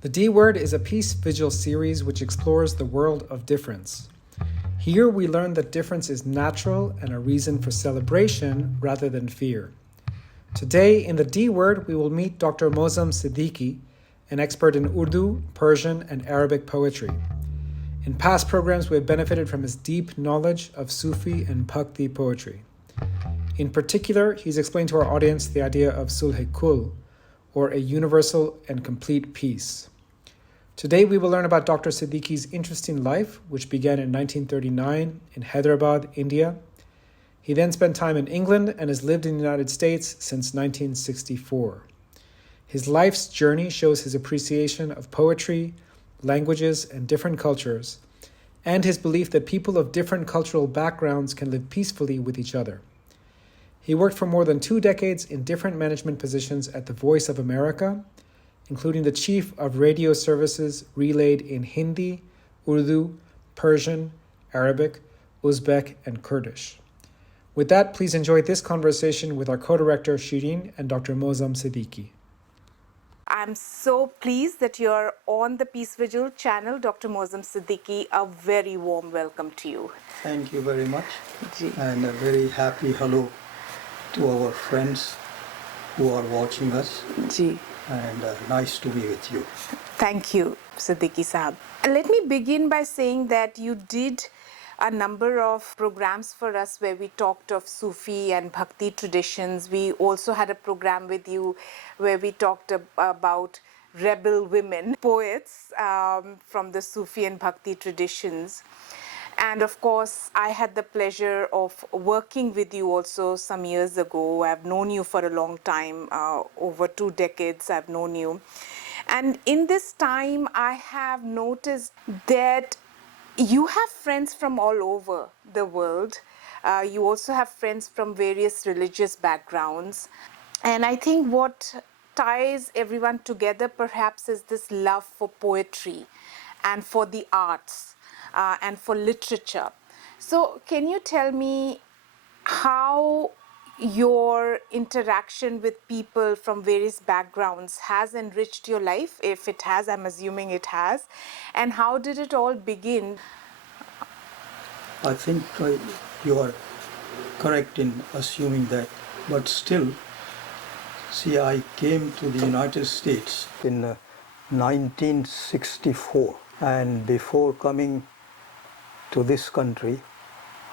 The D Word is a peace vigil series which explores the world of difference. Here we learn that difference is natural and a reason for celebration rather than fear. Today in the D Word we will meet Dr. Moazzam Siddiqui, an expert in Urdu, Persian, and Arabic poetry. In past programs we have benefited from his deep knowledge of Sufi and Bhakti poetry. In particular, he's explained to our audience the idea of Sulh-e-Kul, or a universal and complete peace. Today we will learn about Dr. Siddiqui's interesting life, which began in 1939 in Hyderabad, India. He then spent time in England and has lived in the United States since 1964. His life's journey shows his appreciation of poetry, languages, and different cultures, and his belief that people of different cultural backgrounds can live peacefully with each other. He worked for more than 2 decades in different management positions at the Voice of America, including the chief of radio services relayed in Hindi, Urdu, Persian, Arabic, Uzbek, and Kurdish. With that, please enjoy this conversation with our co-director Shireen and Dr. Moazzam Siddiqui. I'm so pleased that you're on the Peace Vigil channel. Dr. Moazzam Siddiqui, a very warm welcome to you. Thank you very much. And a very happy hello to our friends who are watching us. And nice to be with you. Thank you, Siddiqui Sahab. Let me begin by saying that you did a number of programs for us where we talked of Sufi and Bhakti traditions. We also had a program with you where we talked about rebel women, poets from the Sufi and Bhakti traditions. And of course, I had the pleasure of working with you also some years ago. I've known you for a long time, over 2 decades I've known you. And in this time, I have noticed that you have friends from all over the world. You also have friends from various religious backgrounds. And I think what ties everyone together perhaps is this love for poetry and for the arts. And for literature. So can you tell me how your interaction with people from various backgrounds has enriched your life? If it has, I'm assuming it has. And how did it all begin? I think you are correct in assuming that, but still, see, I came to the United States in 1964, and before coming to this country,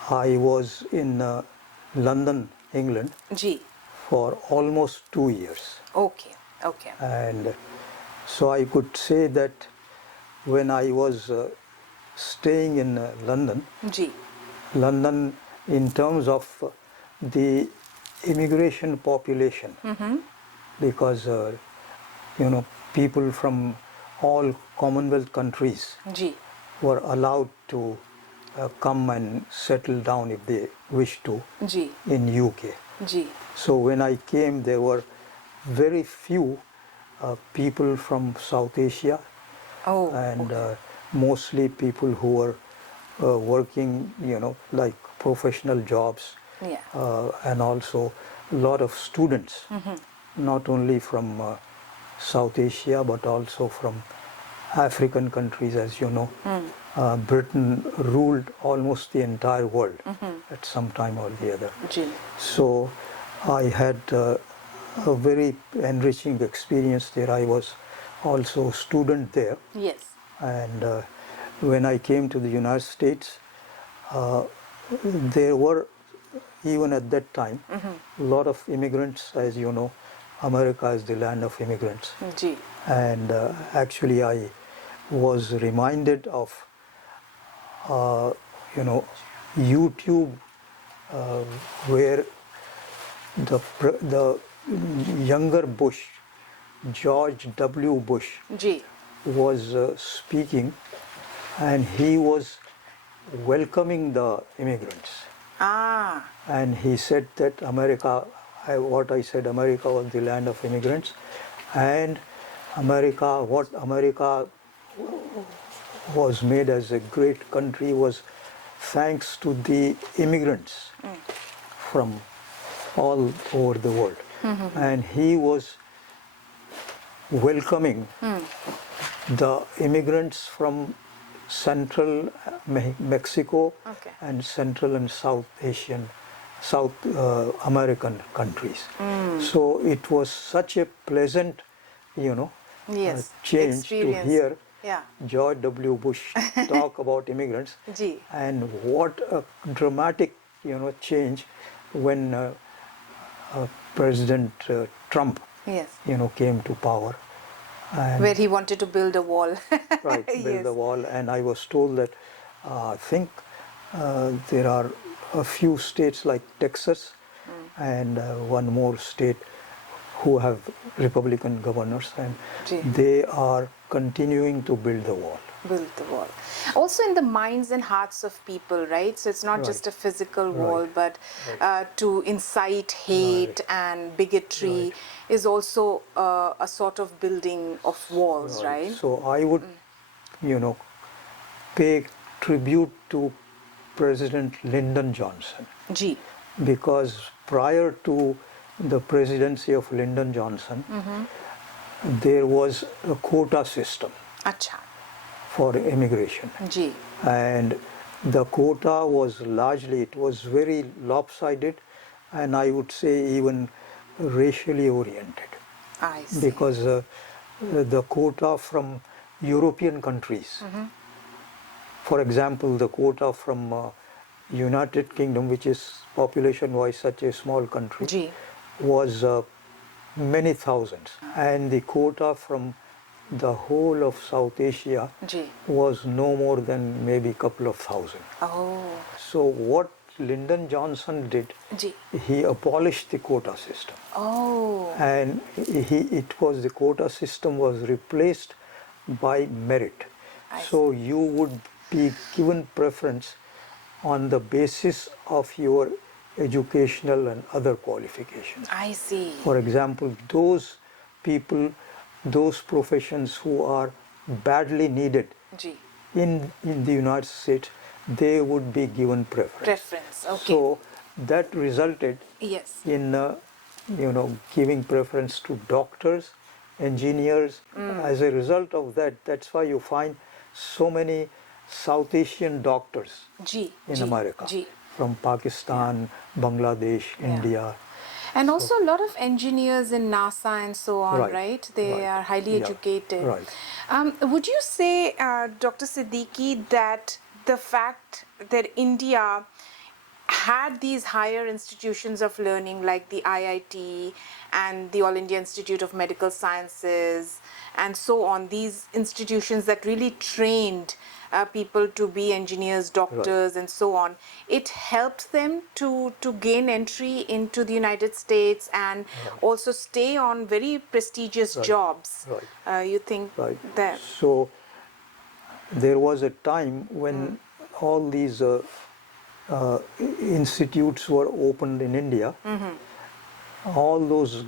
I was in London, England, for almost 2 years. Okay. And so I could say that when I was staying in London, London in terms of the immigration population, because people from all Commonwealth countries were allowed to come and settle down if they wish to in UK. So when I came, there were very few people from South Asia, and mostly people who were working, like professional jobs, and also a lot of students, not only from South Asia but also from African countries. As you know, Britain ruled almost the entire world at some time or the other. So I had a very enriching experience there. I was also a student there. And when I came to the United States, there were, even at that time, a lot of immigrants. As you know, America is the land of immigrants. And actually I was reminded of YouTube, where the younger Bush, George W. Bush, was speaking, and he was welcoming the immigrants. And he said that America was the land of immigrants, and what America was made as a great country was thanks to the immigrants from all over the world. And he was welcoming the immigrants from Central Mexico and Central and South Asian, South American countries. So it was such a pleasant, change experience. to hear George W. Bush talk about immigrants, and what a dramatic, change when President Trump, came to power. And where he wanted to build a wall. Right, build a wall. And I was told that I think there are a few states like Texas and one more state who have Republican governors, and they are continuing to build the wall. Build the wall. Also in the minds and hearts of people, right? So it's not just a physical wall, but to incite hate and bigotry is also a sort of building of walls, right? So I would, pay tribute to President Lyndon Johnson. Because prior to the presidency of Lyndon Johnson, there was a quota system for immigration. And the quota was largely, it was very lopsided, and I would say even racially oriented. I see. Because the quota from European countries, for example, the quota from United Kingdom, which is population-wise such a small country, was many thousands. And the quota from the whole of South Asia was no more than maybe a couple of thousand. So what Lyndon Johnson did, he abolished the quota system. And the quota system was replaced by merit. So you would be given preference on the basis of your educational and other qualifications. I see. For example, those people, those professions who are badly needed in the United States, they would be given preference. So that resulted in giving preference to doctors, engineers. As a result of that, that's why you find so many South Asian doctors in America, from Pakistan, Bangladesh, India. And also a lot of engineers in NASA and so on, right? They are highly educated. Would you say, Dr. Siddiqui, that the fact that India had these higher institutions of learning like the IIT and the All India Institute of Medical Sciences and so on, these institutions that really trained people to be engineers, doctors and so on, it helped them to gain entry into the United States and also stay on very prestigious jobs. You think that? So there was a time when all these institutes were opened in India. All those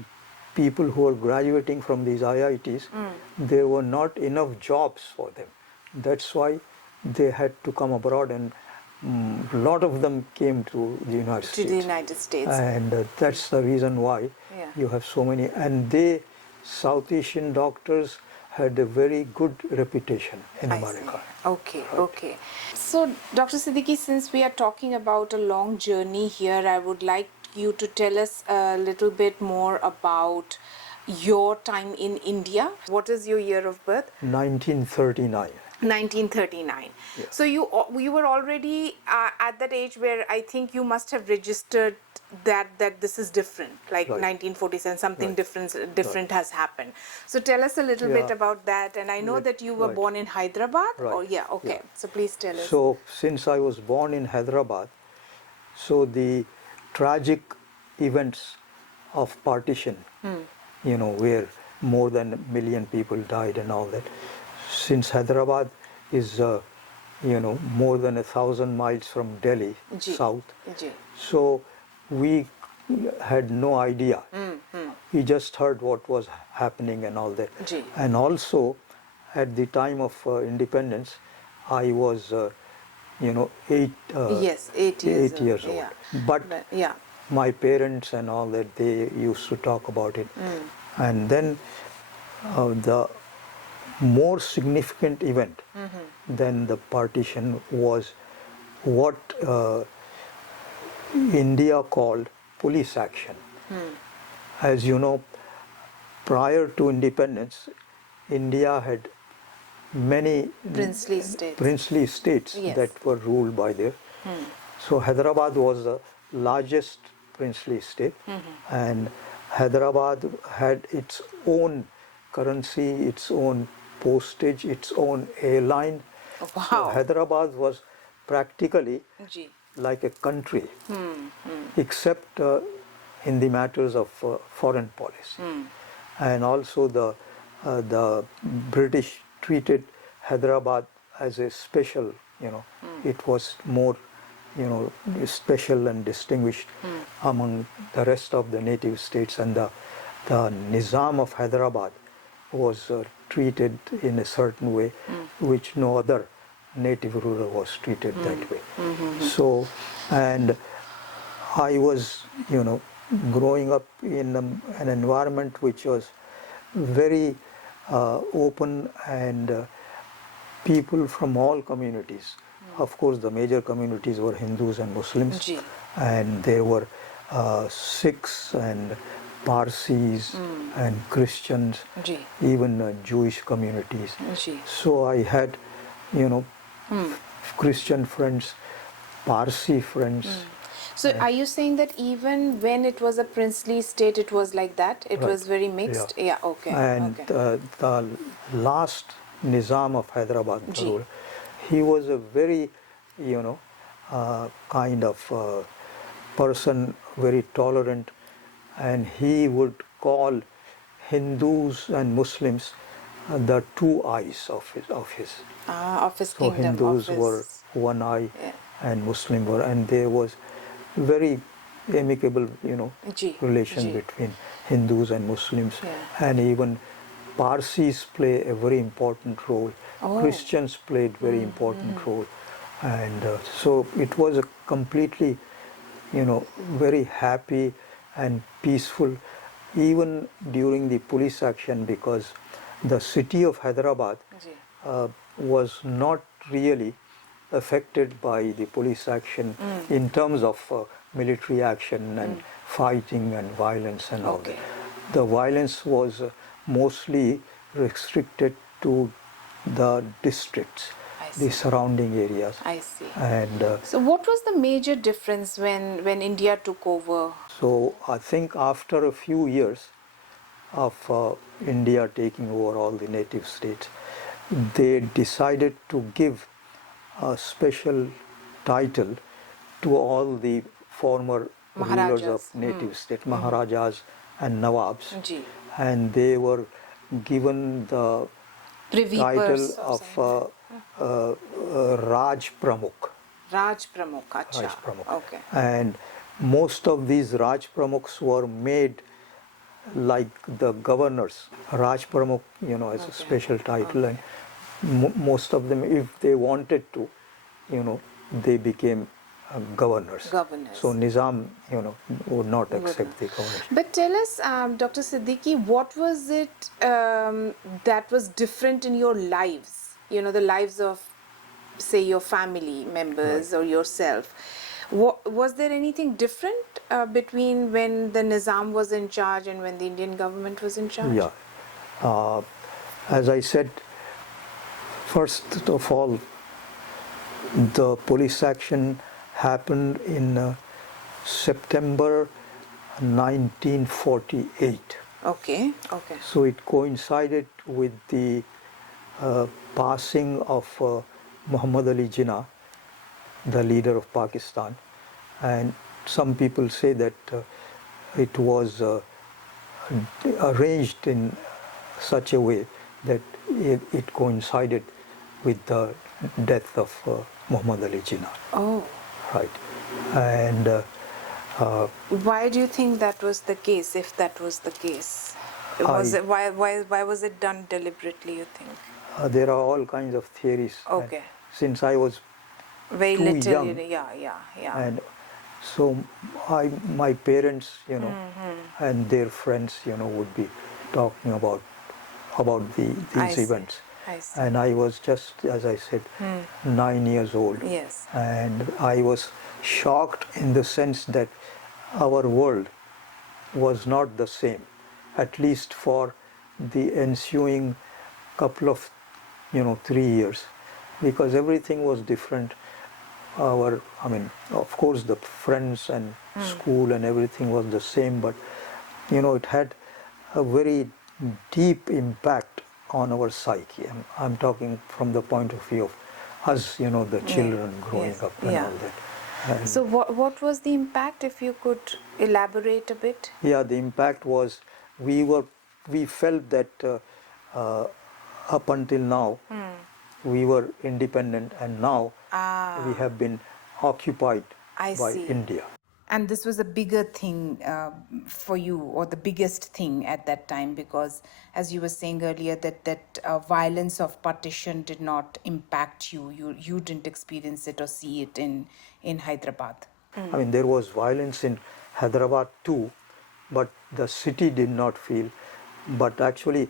people who were graduating from these IITs, there were not enough jobs for them. That's why they had to come abroad, and a lot of them came to the United States. And that's the reason why you have so many. And South Asian doctors had a very good reputation in America. Okay. So, Dr. Siddiqui, since we are talking about a long journey here, I would like you to tell us a little bit more about your time in India. What is your year of birth? 1939. 1939. So you were already at that age where I think you must have registered that this is different, like 1947, something different has happened. So tell us a little bit about that. And I know that you were born in Hyderabad. So please tell us. So since I was born in Hyderabad, so the tragic events of partition, where more than 1 million people died and all that, since Hyderabad is more than 1,000 miles from Delhi, south, so we had no idea. We just heard what was happening and all that. And also at the time of independence, I was 8 years old. But my parents and all that, they used to talk about it. And then the more significant event than the partition was what India called police action. As you know, prior to independence, India had many princely states Yes. that were ruled by their. So Hyderabad was the largest princely state, and Hyderabad had its own currency, its own postage, its own airline. Wow. So Hyderabad was practically Ji. like a country, except in the matters of foreign policy. And also the British treated Hyderabad as a special, it was more, special and distinguished among the rest of the native states. And the Nizam of Hyderabad was treated in a certain way, which no other native ruler was treated that way. So, and I was, growing up in an environment which was very open, and people from all communities. Of course, the major communities were Hindus and Muslims, Ji. and there were Sikhs and Parsis and Christians, Ji. even Jewish communities. Ji. So I had, Christian friends, Parsi friends. So are you saying that even when it was a princely state, it was like that? It Right. was very mixed? Yeah. Okay. And okay. the last Nizam of Hyderabad, the Ji. ruler, he was a very, kind of person, very tolerant, and he would call Hindus and Muslims the two eyes of his. Of his So kingdom. Hindus of his... were one eye, Yeah. and Muslim were, and there was very amicable, Ji, relation ji. between Hindus and Muslims, Yeah. and even Parsis play a very important role. Oh. Christians played very important role, and so it was a completely, very happy and peaceful, even during the police action, because the city of Hyderabad Ji. was not really affected by the police action in terms of military action and fighting and violence and all Okay. that. The violence was mostly restricted to the districts, I the see. surrounding areas. I see. And So what was the major difference when India took over? so I think after a few years of India taking over all the native states, they decided to give a special title to all the former rulers Maharajas. of native states, Maharajas and Nawabs, Ji. and they were given the Privy title purse or of Raj Pramukh. Raj Pramukh. Acha. Raj Pramukh. Okay. And most of these Raj Pramukhs were made like the governors. Raj Pramukh, is a special title, and most of them, if they wanted to, they became governors. Governors. So Nizam, would not accept the governorship. But tell us, Dr. Siddiqui, what was it that was different in your lives? The lives of, say, your family members or yourself. Was there anything different between when the Nizam was in charge and when the Indian government was in charge? Yeah. As I said, first of all, the police action happened in September 1948. Okay. So it coincided with the passing of Muhammad Ali Jinnah, the leader of Pakistan, and some people say that it was arranged in such a way that it coincided with the death of Muhammad Ali Jinnah. Oh. Right. And why do you think that was the case, if that was the case? Why was it done deliberately, you think? there are all kinds of theories. Okay. And since I was Very too little, young, yeah. and so my parents, and their friends, would be talking about about these events. I see. And I was just, as I said, 9 years old. Yes. And I was shocked in the sense that our world was not the same, at least for the ensuing couple of, 3 years, because everything was different. Of course, the friends and school and everything was the same, but, it had a very deep impact on our psyche. And I'm talking from the point of view of us, the children growing up and all that. And so what was the impact, if you could elaborate a bit? Yeah, the impact was we felt that up until now we were independent, and now we have been occupied by India. And this was a bigger thing for you, or the biggest thing at that time, because as you were saying earlier, that violence of partition did not impact you. You didn't experience it or see it in Hyderabad. I mean, there was violence in Hyderabad too, but the city did not feel. But actually,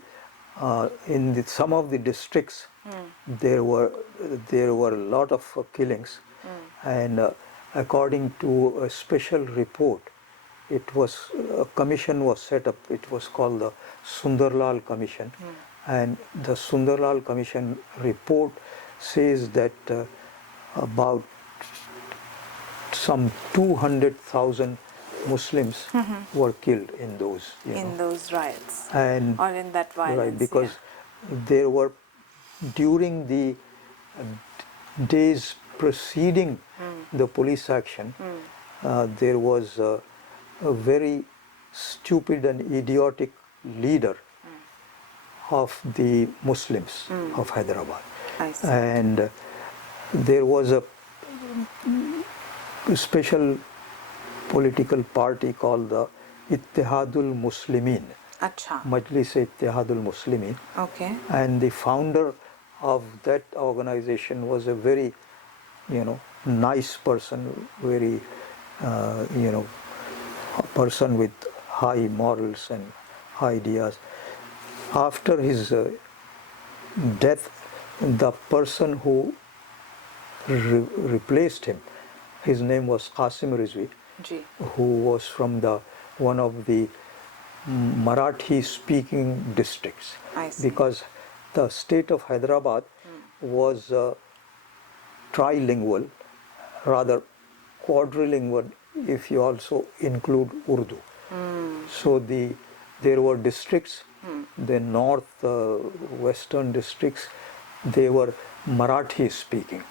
in some of the districts, there were a lot of killings, and according to a special report, a commission was set up. It was called the Sundarlal Commission, and the Sundarlal Commission report says that about some 200,000 Muslims were killed in those those riots, and or in that violence. Right, because there were, during the days preceding the police action, there was a very stupid and idiotic leader of the Muslims of Hyderabad. I see. And there was a special political party called the Ittihadul Muslimin. Acha. Ittihadul Muslimin. Okay. And the founder of that organization was a very, nice person, very, a person with high morals and ideas. After his death, the person who replaced him, his name was Qasim Rizvi, who was from one of the Marathi-speaking districts. I see. Because the state of Hyderabad was trilingual, rather quadrilingual if you also include Urdu. So there were districts, the north western districts, they were Marathi speaking.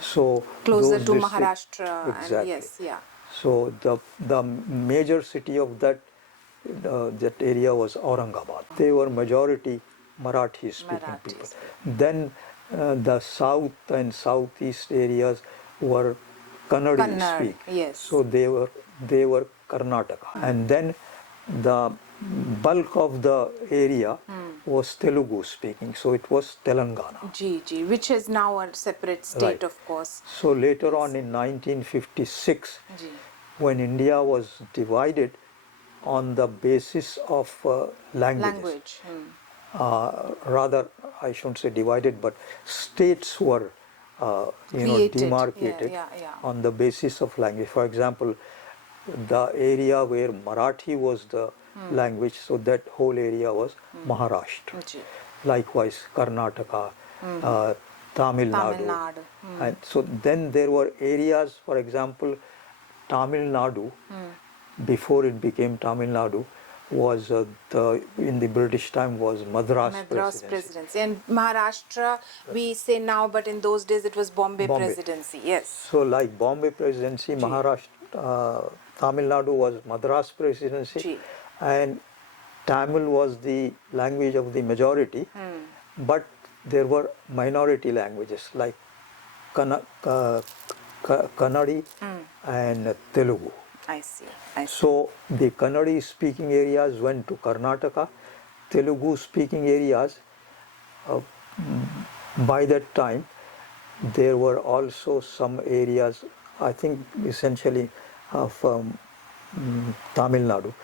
So closer those to Maharashtra. Exactly. And yes, yeah. So the major city of that area was Aurangabad. They were majority Marathi speaking people. Then the south and southeast areas were Kannada speak. Yes. So they were Karnataka. And then the bulk of the area was Telugu speaking. So it was Telangana. Which is now a separate state, Right. of course. So later on in 1956, when India was divided on the basis of languages. Rather, I shouldn't say divided, but states were demarcated on the basis of language. For example, the area where Marathi was the language, so that whole area was Maharashtra. Likewise, Karnataka, Tamil Nadu. And so then there were areas, for example, Tamil Nadu, before it became Tamil Nadu, was in the British time was Madras Presidency. And Maharashtra we say now, but in those days it was Bombay Presidency. Yes. So like Bombay Presidency, Maharashtra, Tamil Nadu was Madras Presidency, and Tamil was the language of the majority, but there were minority languages like Kannadi and Telugu. I see. So the Kannadi speaking areas went to Karnataka. Telugu speaking areas, by that time, there were also some areas, I think essentially from Tamil Nadu,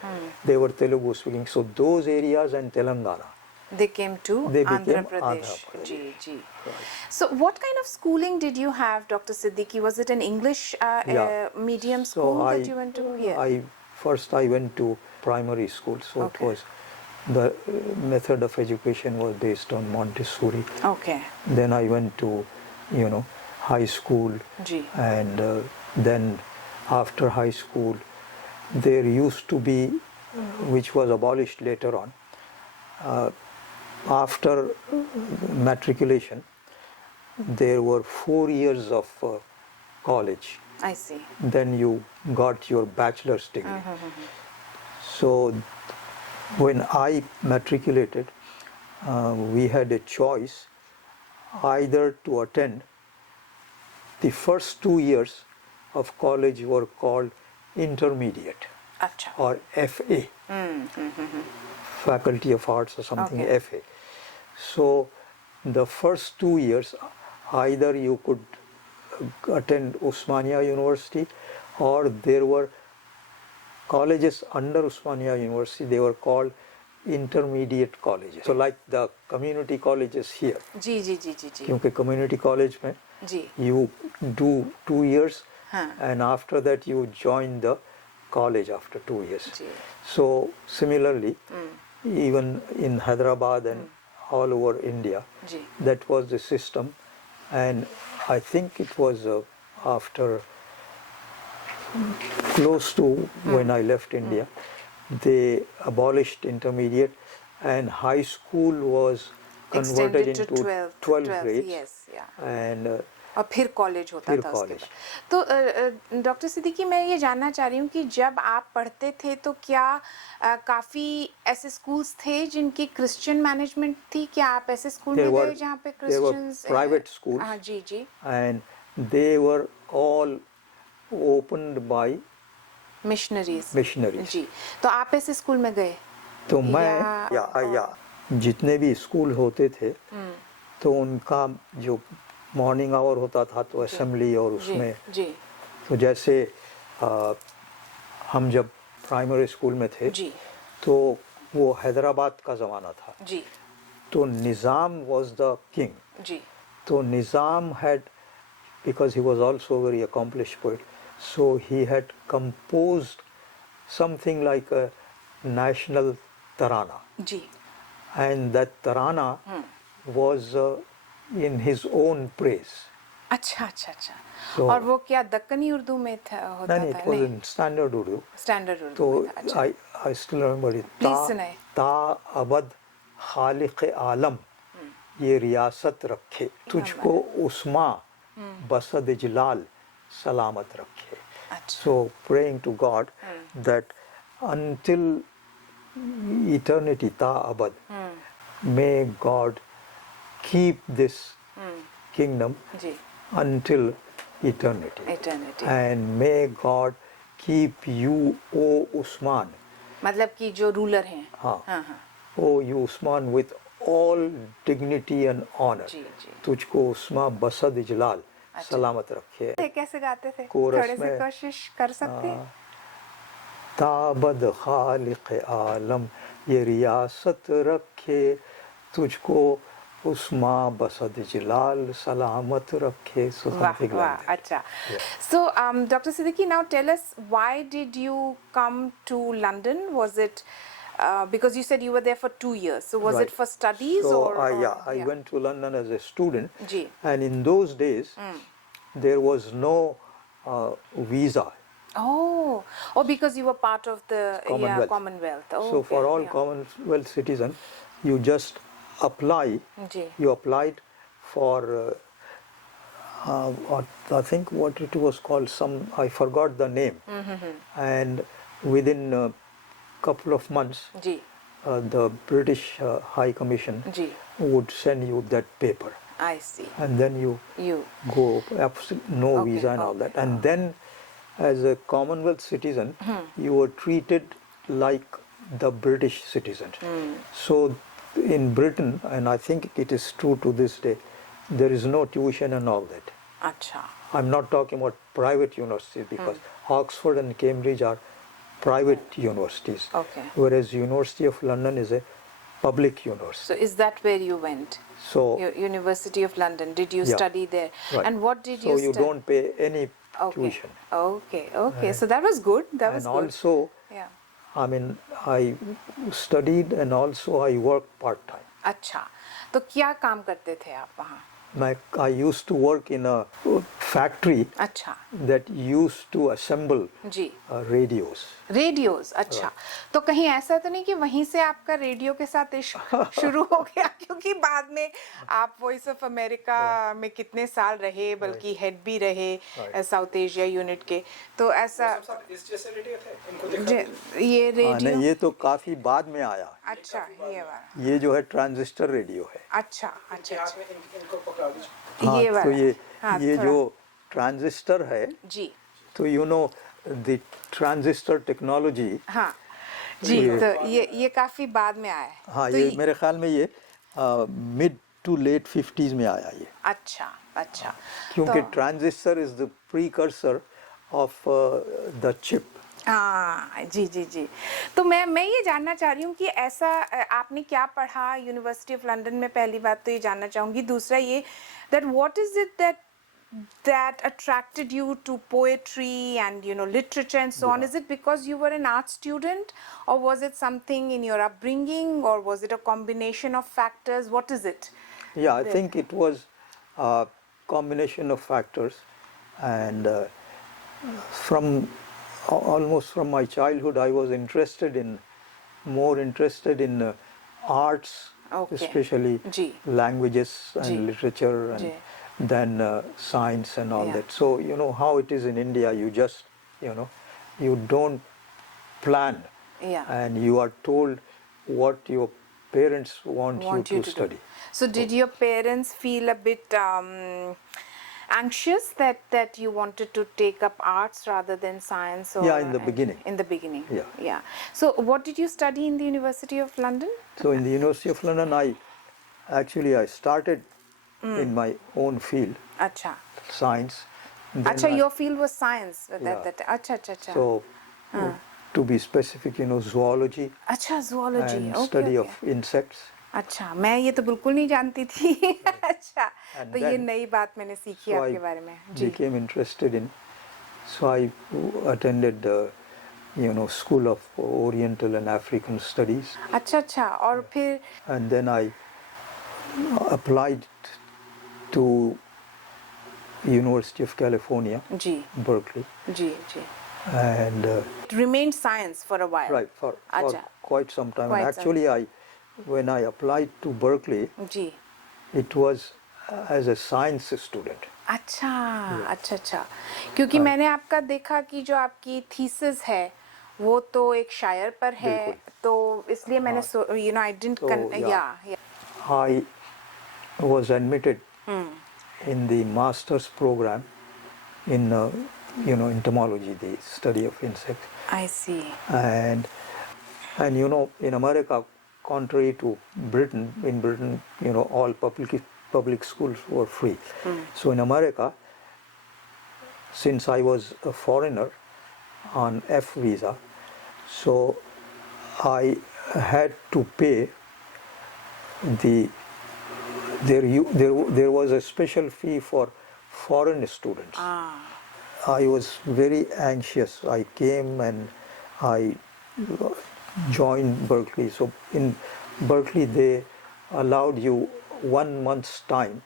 they were Telugu speaking. So those areas and Telangana They came to They Andhra became Pradesh. Andhra Pradesh. Ji, ji. Right. So what kind of schooling did you have, Dr. Siddiqui? Was it an English Yeah. medium So school that you went to here? First I went to primary school. So Okay. it was the method of education was based on Montessori. Okay. Then I went to, high school. Ji. And then after high school, there used to be, which was abolished later on, after matriculation, there were 4 years of college. I see. Then you got your bachelor's degree. So when I matriculated, we had a choice either to attend the first 2 years of college were called intermediate Acha. or FA, Faculty of Arts or something, Okay. FA. So the first 2 years, either you could attend Osmania University, or there were colleges under Osmania University, they were called intermediate colleges. So like the community colleges here, जी जी जी जी जी क्योंकि community college में जी you do 2 years हाँ. and after that you join the college after 2 years. Ji. So similarly, even in Hyderabad and all over India, ji. that was the system. And I think it was after close to when I left India, they abolished intermediate and high school was converted Extended to into 12 grades. yes, yeah. And और फिर college होता फिर था उसके college. बाद तो doctor Siddiqui मैं ये जानना चाह रही हूँ कि जब आप पढ़ते थे तो क्या काफ़ी ऐसे स्कूल्स थे जिनकी क्रिश्चियन मैनेजमेंट थी क्या आप ऐसे स्कूल में गए जहाँ पे there were Christians private schools. हाँ जी जी And they were all opened by missionaries missionaries. जी तो आप ऐसे स्कूल में गए तो मैं या जितने भी स्कूल होते थे तो उनका जो मॉर्निंग आवर होता था तो असेंबली और उसमें जी तो जैसे हम जब प्राइमरी स्कूल में थे जी तो वो हैदराबाद का ज़माना था जी तो निज़ाम वाज द किंग जी तो निज़ाम had because he was also a very accomplished poet, so he had composed something like a national tarana, ji and that tarana was in his own praise. अच्छा अच्छा अच्छा So- और वो क्या दक्कनी उर्दू में था होता Then it था was नहीं in standard Urdu. Standard So Urdu में था अच्छा I still remember it. Please सुनाए. ता अबद खालिक आलम ये रियासत रखे तुझको उस्मा बसद जलाल सलामत रखे. अच्छा So praying to God that until eternity, ta abad, may God keep this kingdom ji until eternity. Eternity. And may God keep you, O Usman, मतलब कि जो रूलर हैं हाँ, हाँ हाँ O you Usman, with all dignity and honor. जी जी तुझको उस्मा बसद जलाल सलामत रखे. थे कैसे गाते थे कोरस थोड़े से में- कोशिश कर सकते हैं ताबद खालिक आलम ये रियासत रखे तुझको उस्मा बसद जलाल सलामत रखे. So वाह something वाह like that. अच्छा so Dr. Siddiqui, now tell us, why did you come to London? Was it because you said you were there for 2 years, so was Right. it for studies So or I went to London as a student, ji and in those days there was no visa. oh because you were part of the Commonwealth. Commonwealth. Oh, So for okay, all yeah. Commonwealth citizens, you just apply. Ji You applied for I think what it was called, some I forgot the name, and within a couple of months ji the British High Commission ji would send you that paper, I see and then you you go no Okay, visa and all okay, that, and then as a Commonwealth citizen you were treated like the British citizen. So in Britain, and I think it is true to this day, there is no tuition and all that. अच्छा I'm not talking about private universities because Oxford and Cambridge are private universities, Okay. whereas University of London is a public university. So is that where you went? So University of London. Did you study there? Right. And what did so you you study? don't pay any Okay. tuition. Okay. So that was good. That was And good. also, Yeah. I mean, I studied and also I worked part-time. अच्छा, तो क्या काम करते थे आप वहाँ? I used to work in a factory अच्छा, that used to assemble ji, radios. Radios. अच्छा, तो कहीं ऐसा तो नहीं कि वहीं से आपका रेडियो के साथ इश्क शुरू हो गया? क्योंकि बाद में आप वॉइस ऑफ अमेरिका में कितने साल रहे, बल्कि हेड भी रहे साउथ एशिया यूनिट के, तो ऐसा इस जैसे रेडियो थे, इनको देखा ये रेडियो? नहीं, ये तो काफी बाद में आया. अच्छा, ये वाला. ये जो है ट्रांजिस्टर रेडियो है. अच्छा, अच्छा, इनको पकड़ा दीजिए. हाँ, ये वाला. तो ये हाँ, ये थोड़ा. जो ट्रांजिस्टर है, जी, तो you know the transistor technology. हाँ जी, तो ये काफी बाद में आया है. हाँ, तो ये मेरे ख्याल में ये मिड टू लेट 50s में आया ये. अच्छा. क्योंकि तो transistor is the precursor of the chip. हाँ जी. तो मैं ये जानना चाह रही हूँ कि ऐसा आपने क्या पढ़ा यूनिवर्सिटी ऑफ लंदन में, पहली बात तो ये जानना चाहूँगी. दूसरा ये that what is it that attracted you to poetry and literature and so on? Is it because you were an art student, or was it something in your upbringing, or was it a combination of factors? What is it? Yeah, I think it was a combination of factors, and almost from my childhood I was more interested in arts, Okay. especially Ji. languages and Ji. literature, and Ji. then science and all Yeah. that. So you know how it is in India, you just you don't plan, Yeah. and you are told what your parents want you to study. Do. So did your parents feel a bit anxious that you wanted to take up arts rather than science? Or, Yeah, in the beginning. In the beginning. Yeah. So what did you study in the University of London? So in the University of London, I started in my own field, Acha. science. Then Acha, your field was science. Yeah. Acha. So to be specific, zoology Acha, zoology. and Okay, study okay. of insects. अच्छा, मैं ये तो बिल्कुल नहीं जानती थी. अच्छा, And तो ये then- नई बात मैंने सीखी So आपके I बारे में. जी. became interested in. So I attended, School of Oriental and African Studies, अच्छा, और फिर and then I applied to University of California, ji, Berkeley, ji. and It remained science for a while. right for Acha. quite some time. Quite And some- actually, when I applied to Berkeley, ji. it was as a science student. अच्छा. क्योंकि मैंने आपका देखा कि जो आपकी thesis है वो तो एक शायर पर है, बिल्कुल. तो इसलिए मैंने I didn't So, yeah. yeah. I was admitted in the master's program in entomology, the study of insects. I see. And in America, contrary to Britain, in Britain, all public schools were free. So in America, since I was a foreigner on F visa, so I had to pay there was a special fee for foreign students. I was very anxious. I came and I joined Berkeley. So in Berkeley, they allowed you 1 month's time.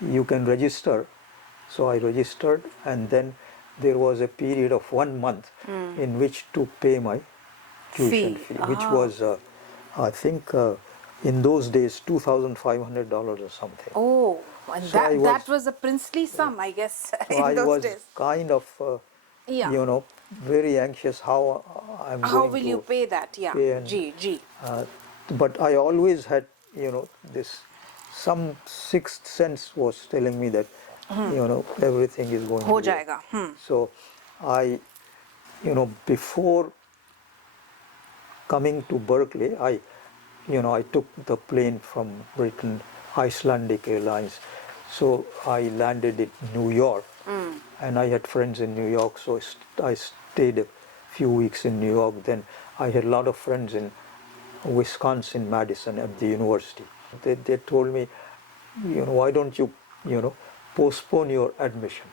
You can register. So I registered, and then there was a period of 1 month in which to pay my tuition fee, which was, I think, in those days, $2,500 or something. Oh, and So that was a princely sum, I guess, So in I those was days. kind of, Yeah. very anxious how I'm How going will to you pay that? Yeah. pay and- G. But I always had, some sixth sense was telling me that, everything is going हो to be- जाएगा. So I, before coming to Berkeley, I took the plane from Britain, Icelandic Airlines. So I landed in New York, and I had friends in New York, so I stayed a few weeks in New York. Then I had a lot of friends in Wisconsin, Madison at the university. They told me, why don't you, postpone your admission?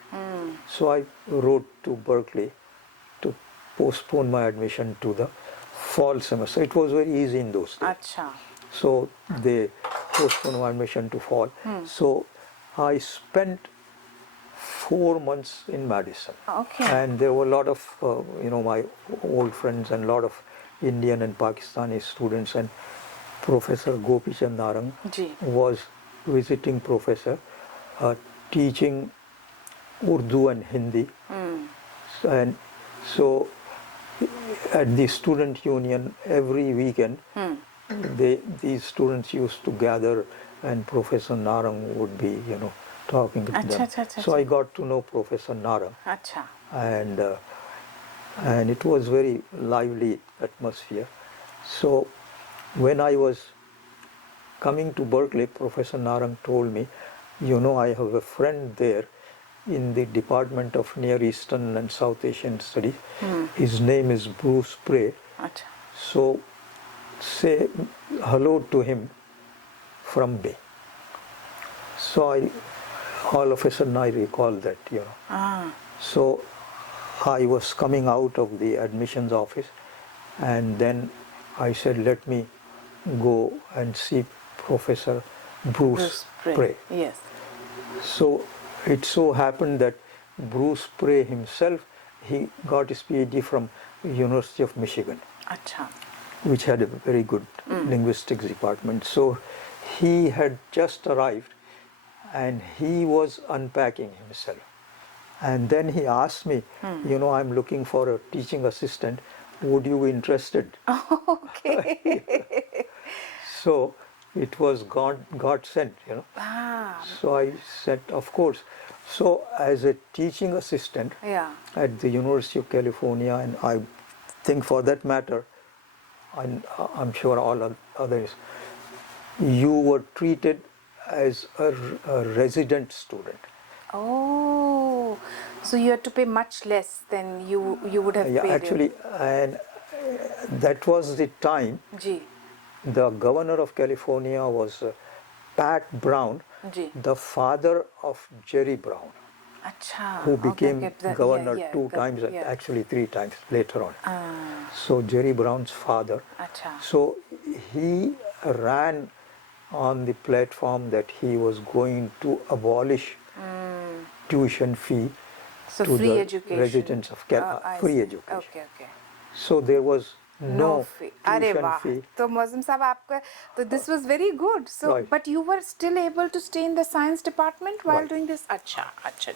So I wrote to Berkeley to postpone my admission to the fall semester. It was very easy in those days. Acha. So they postponed my admission to fall. So I spent 4 months in Madison. Okay. And there were a lot of, my old friends and a lot of Indian and Pakistani students, and Professor Gopi Chand Narang was visiting professor teaching Urdu and Hindi. And so at the student union every weekend, these students used to gather, and Professor Narang would be, talking to them. So I got to know Professor Narang. And it was very lively atmosphere. So when I was coming to Berkeley, Professor Narang told me, I have a friend there in the Department of Near Eastern and South Asian Studies. His name is Bruce Prey. So say hello to him from me. So all of a sudden I recall that, So I was coming out of the admissions office, and then I said, let me go and see Professor Bruce Prey. Yes. So it so happened that Bruce Prey himself, he got his PhD from University of Michigan, which had a very good linguistics department. So he had just arrived, and he was unpacking himself. And then he asked me, I'm looking for a teaching assistant. Would you be interested? Okay. So it was God sent, So I said, of course. So as a teaching assistant at the University of California, and I think for that matter, and I'm sure all others, you were treated as a resident student. Oh, so you had to pay much less than you would have paid. Actually, and that was the time. The governor of California was Pat Brown, the father of Jerry Brown, who became governor 2 times, actually 3 times later on. So Jerry Brown's father. So he ran on the platform that he was going to abolish tuition fee so to free the education. Residents of free education. Okay. So there was no fee. tuition fee. So Moazzam Sahab, so this was very good. So, but you were still able to stay in the science department while doing this? Acha.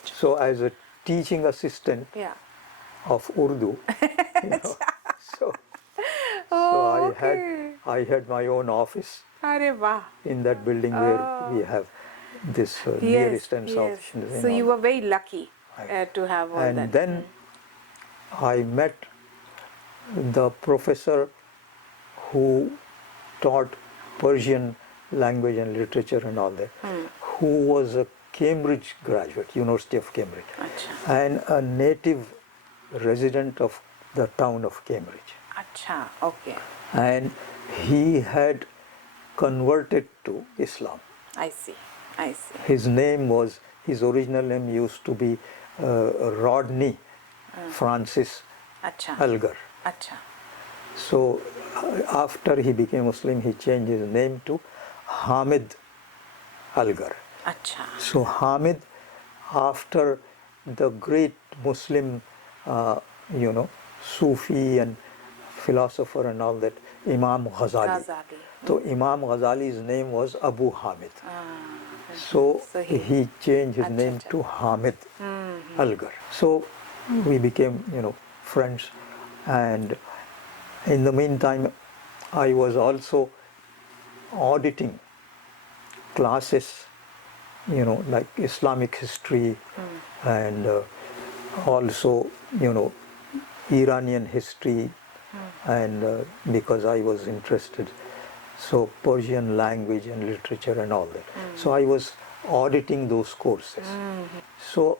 So as a teaching assistant of Urdu, so I had my own office in that building where we have this Near Eastern South Asian. So you were very lucky to have all that. And then I met the professor who taught Persian language and literature and all that, who was a Cambridge graduate, University of Cambridge, and a native resident of the town of Cambridge. Okay. And he had converted to Islam. I see. His original name used to be Rodney Francis Algar. So after he became Muslim, he changed his name to Hamid Algar. So Hamid, after the great Muslim, Sufi and philosopher and all that, Imam Ghazali. So Imam Ghazali's name was Abu Hamid. So he changed his name to Hamid Algar. So we became, friends. And in the meantime, I was also auditing classes, like Islamic history and also, Iranian history, and because I was interested, so Persian language and literature and all that. So I was auditing those courses. So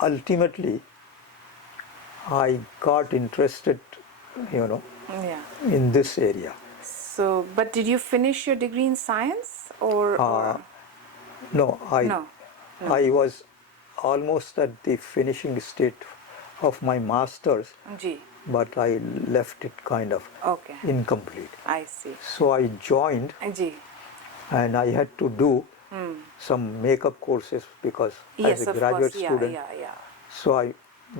ultimately, I got interested, in this area. So, but did you finish your degree in science or No, no? I was almost at the finishing state of my master's, Ji. but I left it kind of Okay. incomplete. I see. So I joined, Ji. and I had to do some makeup courses because Yes, as a of graduate course. Yeah, student, yeah. so I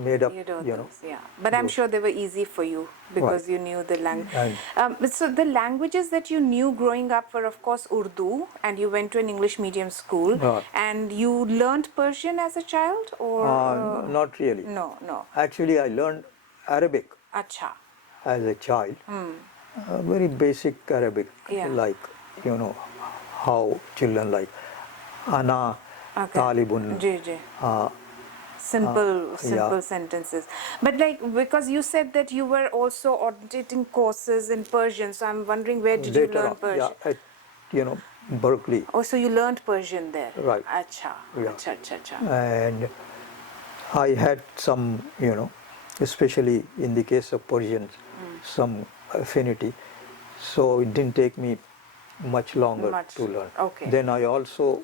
made up, You know you know. those, yeah. But I'm those. sure they were easy for you because Right. you knew the language. And So the languages that you knew growing up were, of course, Urdu, and you went to an English medium school. And you learned Persian as a child, or not really. No. Actually, I learned Arabic Acha. as a child. Very basic Arabic, Yeah. like, you know, how children like Ana, Talibun. Ji. Simple sentences. But like, because you said that you were also auditing courses in Persian, so I'm wondering, where did you Later learn on, Persian? yeah, at, you know, Berkeley. Oh, so you learned Persian there? Right. Acha. Yeah. Acha. And I had some, you know, especially in the case of Persians, some affinity. So it didn't take me much longer to learn. Okay. Then I also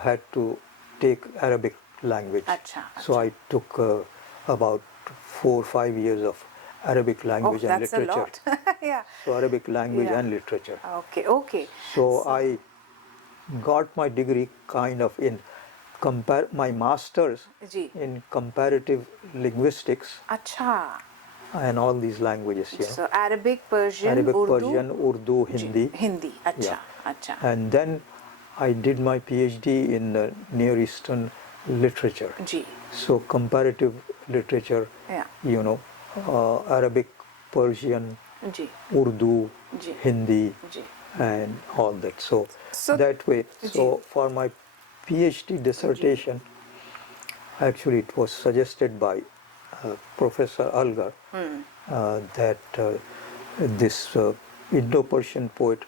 had to take Arabic language. So I took about 4 or 5 years of Arabic language and literature. That's a lot. Yeah. So Arabic language and literature. Okay. So I got my degree kind of in my master's in comparative linguistics. Acha. And all these languages, you know. So Arabic, Persian, Urdu, Hindi. Hindi. Acha. And then I did my PhD in Near Eastern literature. So comparative literature, you know, Arabic, Persian, Urdu, Hindi, and all that. So that way, so for my PhD dissertation, actually it was suggested by Professor Algar that this Indo-Persian poet,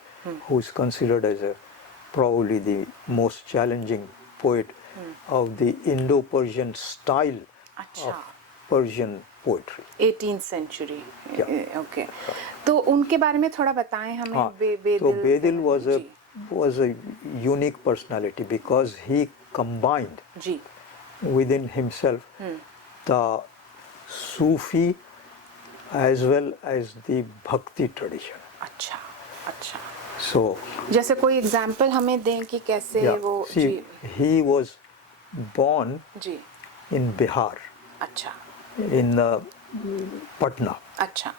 who is considered as probably the most challenging poet of the Indo-Persian style of Persian poetry. 18th century. Yeah. Okay. तो उनके बारे में थोड़ा बताएं हमें. So Bedil was a unique personality because he combined within himself the Sufi as well as the Bhakti tradition. अच्छा. So जैसे कोई एग्जांपल हमें दें कि कैसे वो see, he was born in Bihar. अच्छा. In Patna. अच्छा.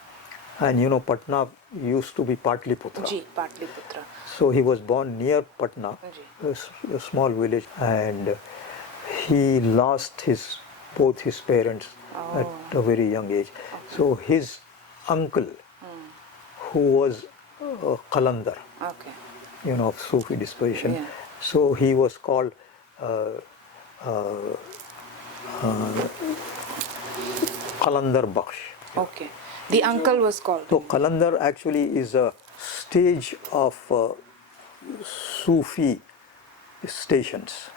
And you know, Patna used to be Patliputra. Patliputra. So he was born near Patna, a small village, and he lost both his parents at a very young age. So his uncle, who was a Qalandar, you know, of Sufi disposition, so he was called Qalandar Bakhsh. Okay. The uncle was called. So Qalandar actually is a stage of Sufi stations.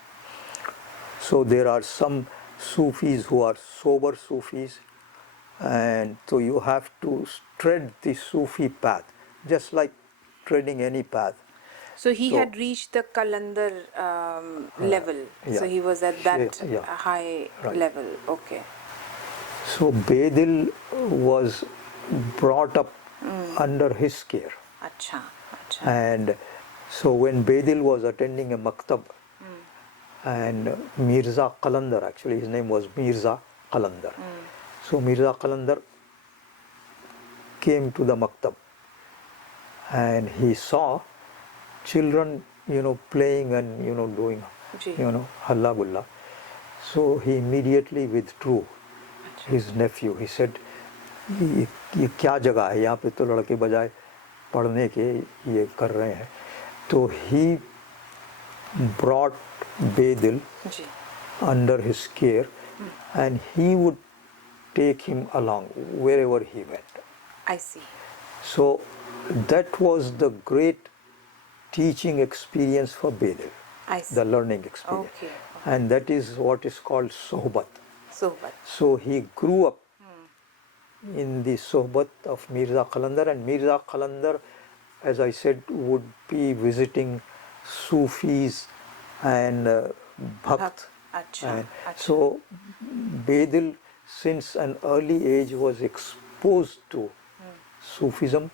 So there are some Sufis who are sober Sufis, and so you have to tread the Sufi path, just like treading any path. So he had reached the Qalandar level. So he was at that high level. Okay. So Bedil was brought up under his care. Acha. And so when Bedil was attending a maktab, and Mirza Qalandar, actually his name was Mirza Qalandar. So Mirza Qalandar came to the maktab and he saw children, you know, playing and, you know, doing, you know, halla gulla. So he immediately withdrew his nephew. He said, ये क्या जगह है, यहाँ पे तो लड़के बजाय पढ़ने के ये कर रहे हैं. तो he brought Bedil under his care, and he would take him along wherever he went. I see. So that was the great teaching experience for Bedil, the learning experience. Okay. And that is what is called sohbat. Sohbat. So he grew up in the sohbat of Mirza Qalandar, and Mirza Qalandar as I said, would be visiting Sufis and Bhakt. And so Bedil, since an early age, was exposed to Sufism,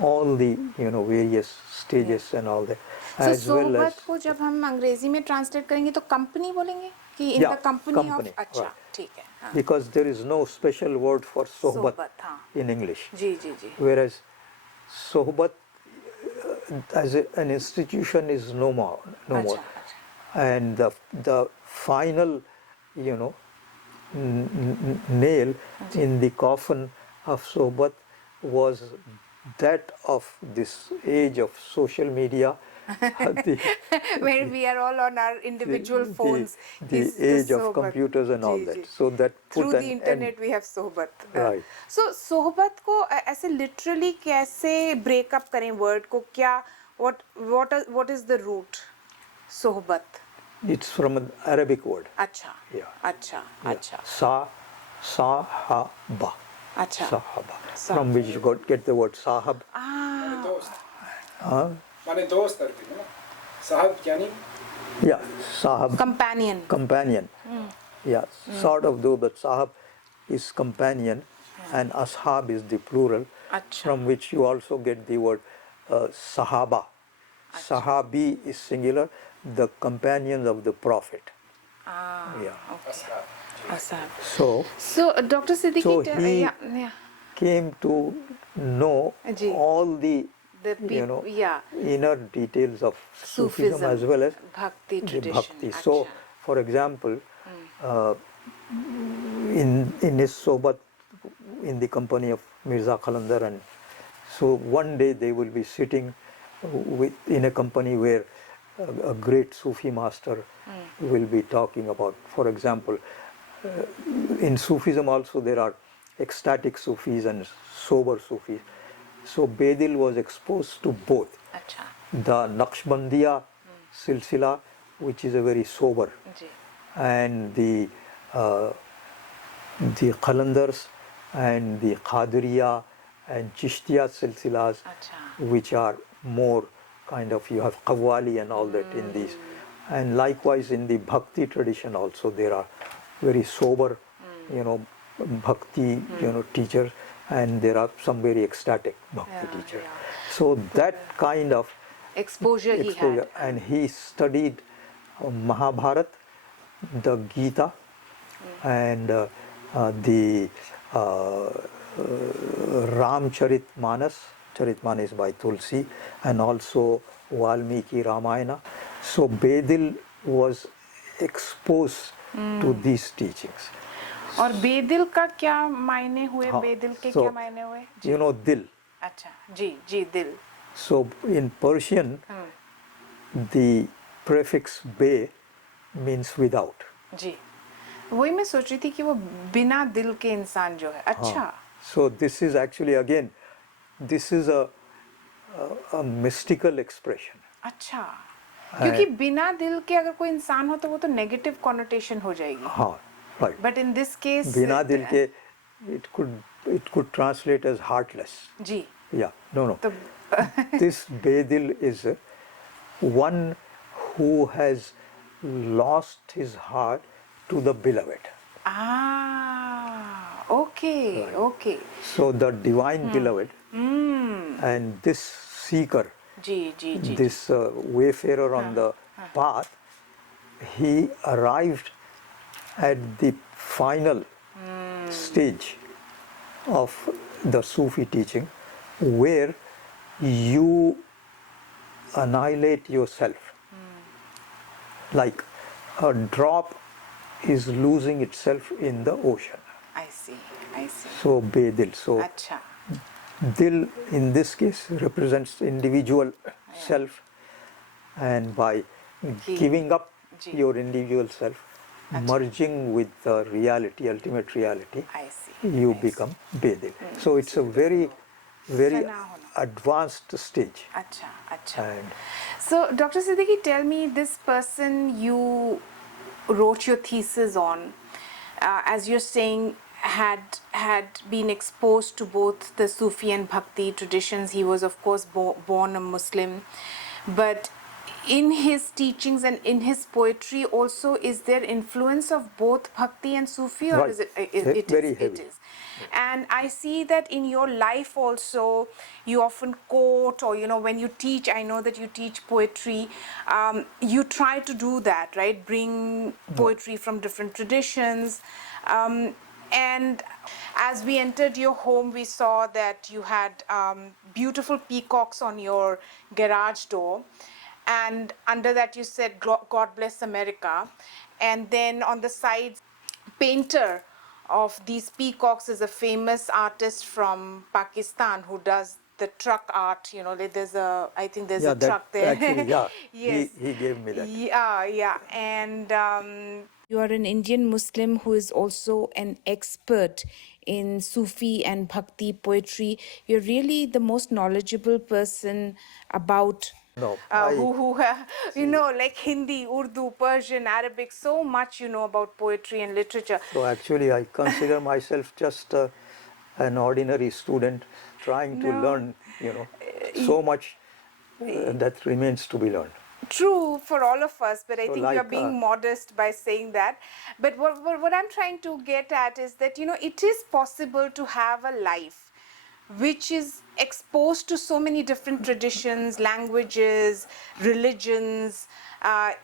all the various stages and all that, as well as. को जब हम अंग्रेजी में translate करेंगे तो company बोलेंगे कि in the company of अच्छा ठीक है हाँ. Because there is no special word for sohbat in English. Ji ji ji. Whereas sohbat as an institution is no more. And the final nail in the coffin of sohbat was that of this age of social media, where we are all on our individual phones. The age of computers and all that. So that put through the internet we have sohbat. Right. So sohbat को ऐसे literally कैसे break up करें word को क्या what is the root sohbat? It's from an Arabic word. अच्छा. Yeah. अच्छा. Sahaba. अच्छा. Sahaba. From which you get the word sahab. माने दोस्त करते हैं ना साहब यानी sahab companion sort of though, but sahab is companion and ashab is the plural, from which you also get the word sahaba. Sahabi is singular, the companions of the prophet. Ashab. So Dr. Siddiqui, he came to know all the inner details of Sufism as well as Bhakti tradition. Bhakti. So, for example, in his sohbat, in the company of Mirza Qalandar, and so one day they will be sitting in a company where a great Sufi master will be talking about, for example, in Sufism also there are ecstatic Sufis and sober Sufis. So Bedil was exposed to both. The Naqshbandiya silsila, which is a very sober, and the Qalandars and the Qadiriya and Chishtiya silsilas, which are more kind of, you have Qawwali and all that in these. And likewise in the Bhakti tradition also there are very sober, Bhakti, teachers, and there are some very ecstatic Bhakti teachers. So that kind of exposure he had. And he studied Mahabharat, the Gita, and the Charitmanas by Tulsi, and also Valmiki Ramayana. So Bedil was exposed to these teachings. और बेदिल का क्या मायने हुए? बेदिल के क्या मायने हुए? You know dil. अच्छा, जी दिल. So in Persian, the prefix be means without. जी. वही मैं सोच रही थी कि वो बिना दिल के इंसान जो है. अच्छा. So this is actually again, this is a mystical expression. अच्छा. क्योंकि बिना दिल के अगर कोई इंसान हो तो वो तो negative connotation हो जाएगी. हाँ. Right. But in this case, बिना दिल के, it could translate as heartless. Ji. Yeah. No. This Bedil is one who has lost his heart to the beloved. Okay. Right. Okay. So the divine beloved and this seeker, this wayfarer on the path, he arrived at the final stage of the Sufi teaching, where you annihilate yourself. Like a drop is losing itself in the ocean. I see. So Bedil. So Achha. Dil in this case represents individual self, and by giving up your individual self, merging with the reality, ultimate reality, you become Bedil. So it's a very, very advanced stage. And so, Dr. Siddiqui, tell me, this person you wrote your thesis on, as you're saying, had been exposed to both the Sufi and Bhakti traditions. He was, of course, born a Muslim, but in his teachings and in his poetry also, is there influence of both Bhakti and Sufi, or Right. is it? Very heavy. It is. And I see that in your life also, you often quote, or when you teach, I know that you teach poetry, you try to do that, right? Bring poetry from different traditions. And as we entered your home, we saw that you had beautiful peacocks on your garage door. And under that you said, God bless America. And then on the sides, painter of these peacocks is a famous artist from Pakistan who does the truck art. There's I think there's a truck there. Actually, yeah. Yes. He gave me that. Yeah. And you are an Indian Muslim who is also an expert in Sufi and Bhakti poetry. You're really the most knowledgeable person about No, like Hindi, Urdu, Persian, Arabic, so much about poetry and literature. So actually, I consider myself just an ordinary student trying to learn, so much that remains to be learned. True for all of us, but I So think you're being modest by saying that. But what I'm trying to get at is that, it is possible to have a life which is exposed to so many different traditions, languages, religions,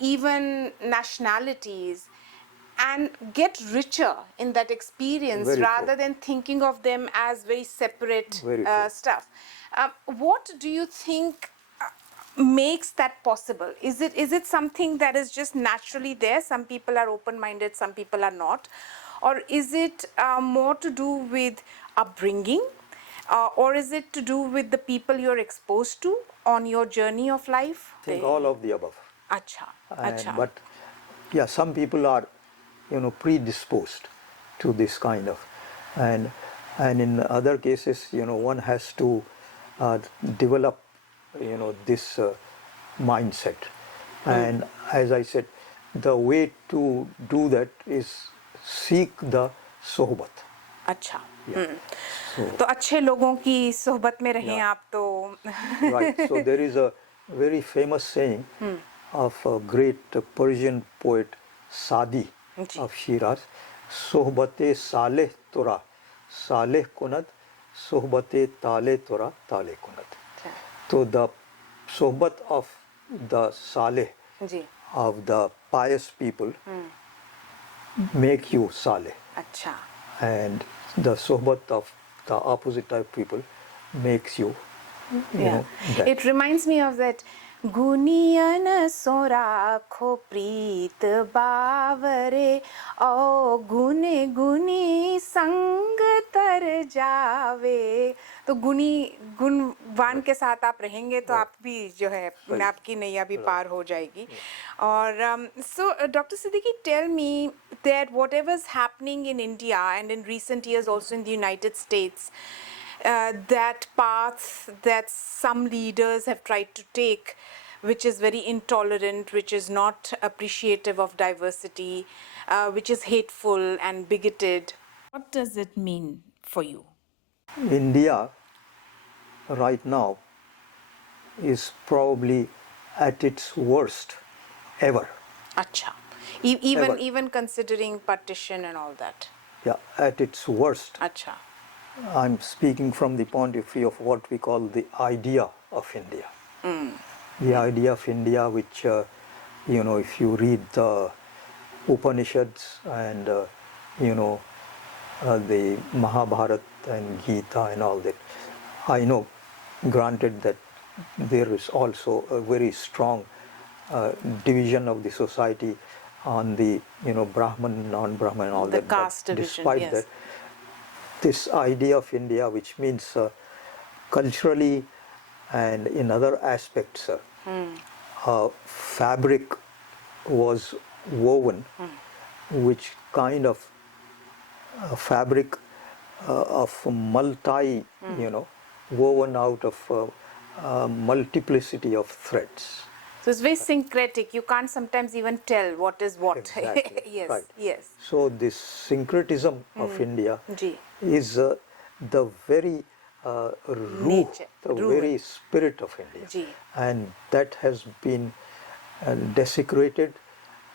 even nationalities, and get richer in that experience Very rather true. than thinking of them as very separate Very true. stuff. What do you think makes that possible? Is it something that is just naturally there? Some people are open-minded, some people are not. Or is it more to do with upbringing? Or is it to do with the people you're exposed to on your journey of life? I think all of the above. Acha. But yeah, some people are, predisposed to this kind of, and in other cases, one has to develop, this mindset. And as I said, the way to do that is seek the sohbat. अच्छा तो अच्छे लोगों की सोहबत में रहें आप तो Right. So there is a very famous saying of a great Persian poet Sadi of Shiraz, sohbate saleh tora saleh kunad, sohbate tale tora tale kunad. So the sohbat of the saleh, of the pious people, make you saleh. अच्छा. And the sohbat of the opposite type people makes you, that. It reminds me of that गुनियन सोराखो प्रीत बावरे ओ गुने गुनी संग तर जावे. तो गुणवान के साथ आप रहेंगे तो आप भी जो है आपकी नैया भी पार हो जाएगी. और so Dr. Siddiqui, tell me that whatever is happening in India and in recent years also in the United States, that path that some leaders have tried to take, which is very intolerant, which is not appreciative of diversity, which is hateful and bigoted. What does it mean for you? India right now is probably at its worst ever. Acha. Ever. Even considering partition and all that. Yeah, at its worst. Acha. I'm speaking from the point of view of what we call the idea of India. The idea of India, which, if you read the Upanishads and, the Mahabharata and Gita and all that, I know, granted that there is also a very strong division of the society on the, Brahman, non-Brahman and all the that. Caste but division, despite yes. that, this idea of India, which means culturally and in other aspects, fabric was woven, which kind of fabric of multi, woven out of multiplicity of threads. So it's very syncretic. You can't sometimes even tell what is what. Exactly. Yes, Right. yes. So this syncretism of India Ji. is the very ruh, Nature, the ruh. very spirit of India. Ji. And that has been desecrated,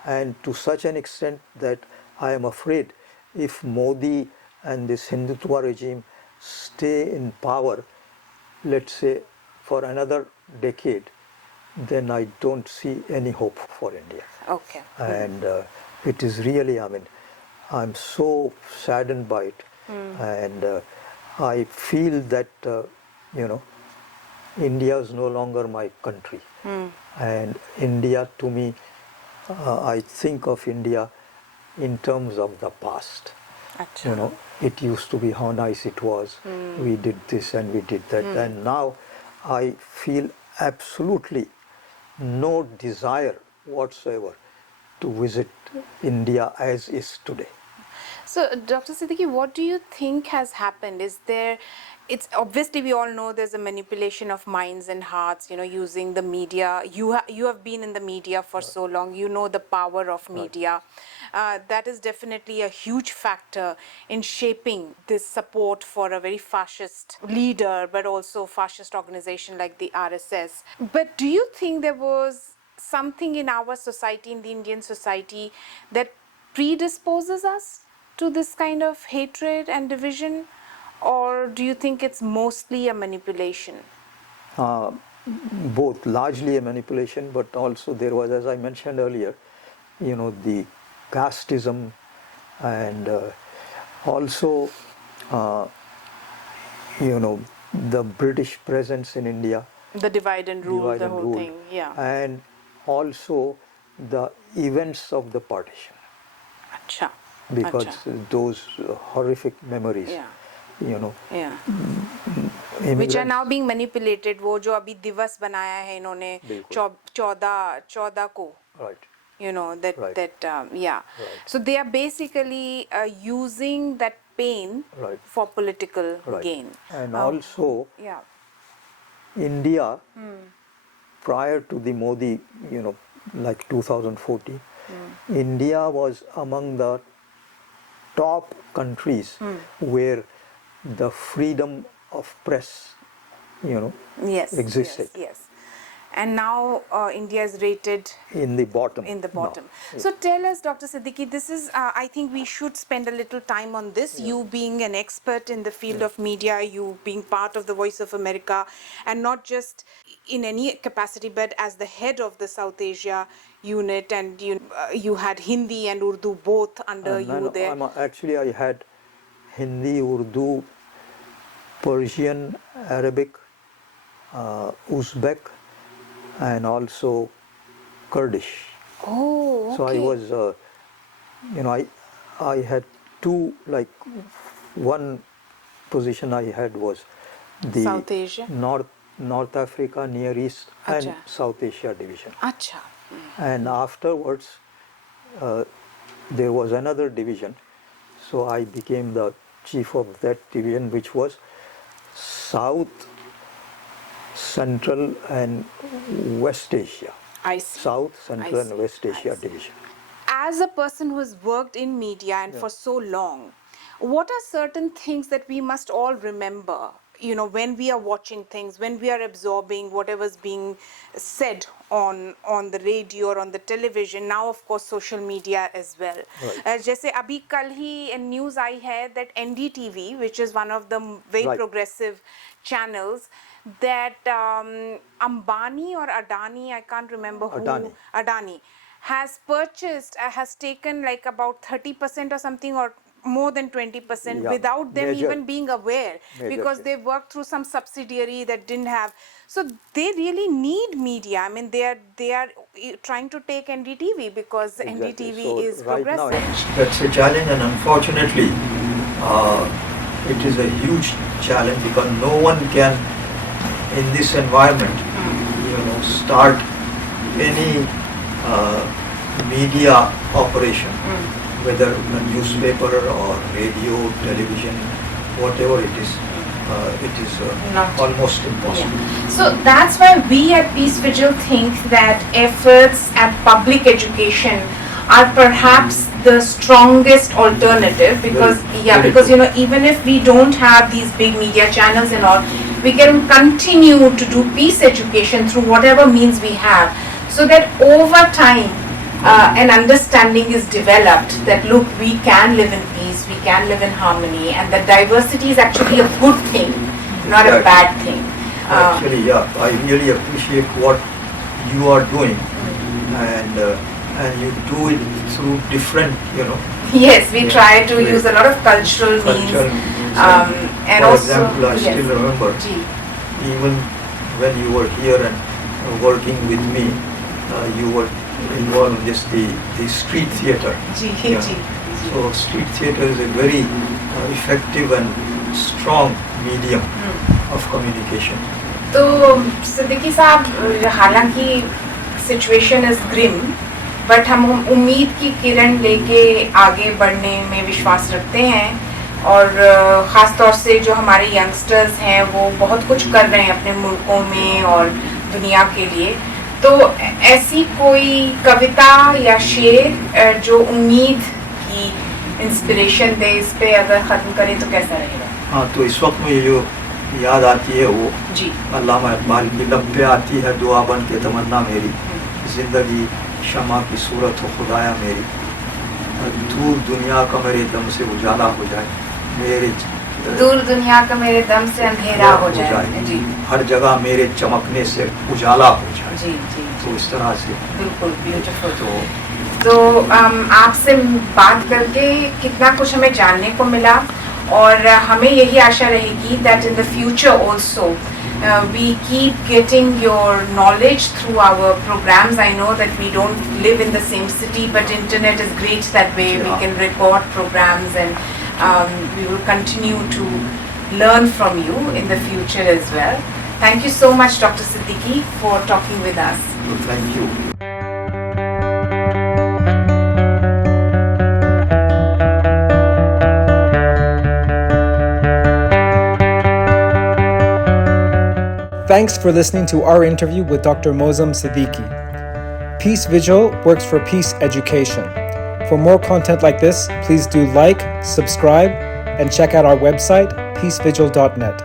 and to such an extent that I am afraid if Modi and this Hindutva regime stay in power, let's say for another decade, then I don't see any hope for India. Okay. And it is really, I mean, I'm so saddened by it. And I feel that, India is no longer my country. And India, to me, I think of India in terms of the past. Acha. It used to be how nice it was. We did this and we did that. And now I feel absolutely no desire whatsoever to visit India as is today. So, Dr. Siddiqui, what do you think has happened? It's obviously we all know there's a manipulation of minds and hearts, using the media. You have been in the media for so long. You know the power of media. That is definitely a huge factor in shaping this support for a very fascist leader, but also fascist organization like the RSS. But do you think there was something in our society, in the Indian society, that predisposes us to this kind of hatred and division, or do you think it's mostly a manipulation? Both, largely a manipulation, but also there was, as I mentioned earlier, the casteism, and also, the British presence in India. The divide and rule, Divide the and whole rule. thing, yeah. And also the events of the partition. Acha. Because Acha. those horrific memories, Yeah. Yeah. Which are now being manipulated. वो जो अभी दिवस बनाया है इन्होंने 14 को. Right. That Right. yeah. Right. So they are basically using that pain Right. for political Right. gain. And also, Yeah. India, prior to the Modi, like 2014, India was among the top countries where the freedom of press, Yes, existed. yes. And now India is rated In the bottom. in the bottom. No. So tell us, Dr. Siddiqui, this is, I think we should spend a little time on this. Yeah. You being an expert in the field of media, you being part of the Voice of America, and not just in any capacity, but as the head of the South Asia unit, and you had Hindi and Urdu both under you there. Actually, I had Hindi, Urdu, Persian, Arabic, Uzbek, and also Kurdish. Oh, okay. So I was, I had two, like one position I had was the South Asia? North Africa, Near East, and Acha. South Asia division. Acha. And afterwards, there was another division. So I became the chief of that division, which was South, Central, and West Asia. I see. South, Central, and West I Asia see. division. As a person who has worked in media and for so long, what are certain things that we must all remember, when we are watching things, when we are absorbing whatever's being said on the radio or on the television, now of course social media as well. Right. जैसे अभी कल ही in news आई है that NDTV, which is one of the very Right. progressive channels, that Ambani or Adani, I can't remember who. Adani has purchased, has taken like about 30% or something, or more than 20%, Yeah. without them Major. even being aware, because Major. they worked through some subsidiary that didn't have. So they really need media. I mean, they are trying to take NDTV because Exactly. NDTV So is right now, progressive. that's a challenge, and unfortunately, it is a huge challenge because no one can, in this environment, start any media operation, whether a newspaper or radio, television, whatever it is. it is Not almost impossible. Yeah. So that's why we at Peace Vigil think that efforts at public education are perhaps the strongest alternative, because because you know, even if we don't have these big media channels and all, we can continue to do peace education through whatever means we have, so that over time an understanding is developed that look, we can live in peace, we can live in harmony, and that diversity is actually a good thing, not a bad thing. Actually, I really appreciate what you are doing, and you do it through different, Yes, we try to use a lot of cultural means. And for also, example, I still remember, even when you were here and working with me, you were involved in just the street theatre. So street theatre is a very effective and strong medium of communication. तो सिद्दीकी साहब, हालांकि situation is Grimm, but हम उम्मीद की किरण लेके आगे बढ़ने में विश्वास रखते हैं, और ख़ास तौर से जो हमारे यंगस्टर्स हैं वो बहुत कुछ कर रहे हैं अपने मुल्कों में और दुनिया के लिए. तो ऐसी कोई कविता या शेर जो उम्मीद की इंस्पिरेशन दे, इस पे अगर ख़त्म करें तो कैसा रहेगा? हाँ, तो इस वक्त मुझे जो याद आती है वो अल्लामा इकबाल की लब पे आती है दुआ बन के तमन्ना मेरी, जिंदगी शमा की सूरत हो खुदाया मेरी, दूर दुनिया का मेरे दम से उजाला हो जाए, मेरे दूर दुनिया का मेरे दम से अंधेरा हो जाए, जी, हर जगह मेरे चमकने से उजाला हो जाए. जी जी, तो इस तरह से बिल्कुल ब्यूटीफुल. तो आपसे बात करके कितना कुछ हमें जानने को मिला, और हमें यही आशा रहेगी that in the future also we keep getting your knowledge through our programs. I know that we don't live in the same city, but internet is great that way. We can record programs, and we will continue to learn from you in the future as well. Thank you so much, Dr. Siddiqui, for talking with us. Thank you. Thanks for listening to our interview with Dr. Moazzam Siddiqui. Peace Vigil works for peace education. For more content like this, please do like, subscribe, and check out our website, peacevigil.net.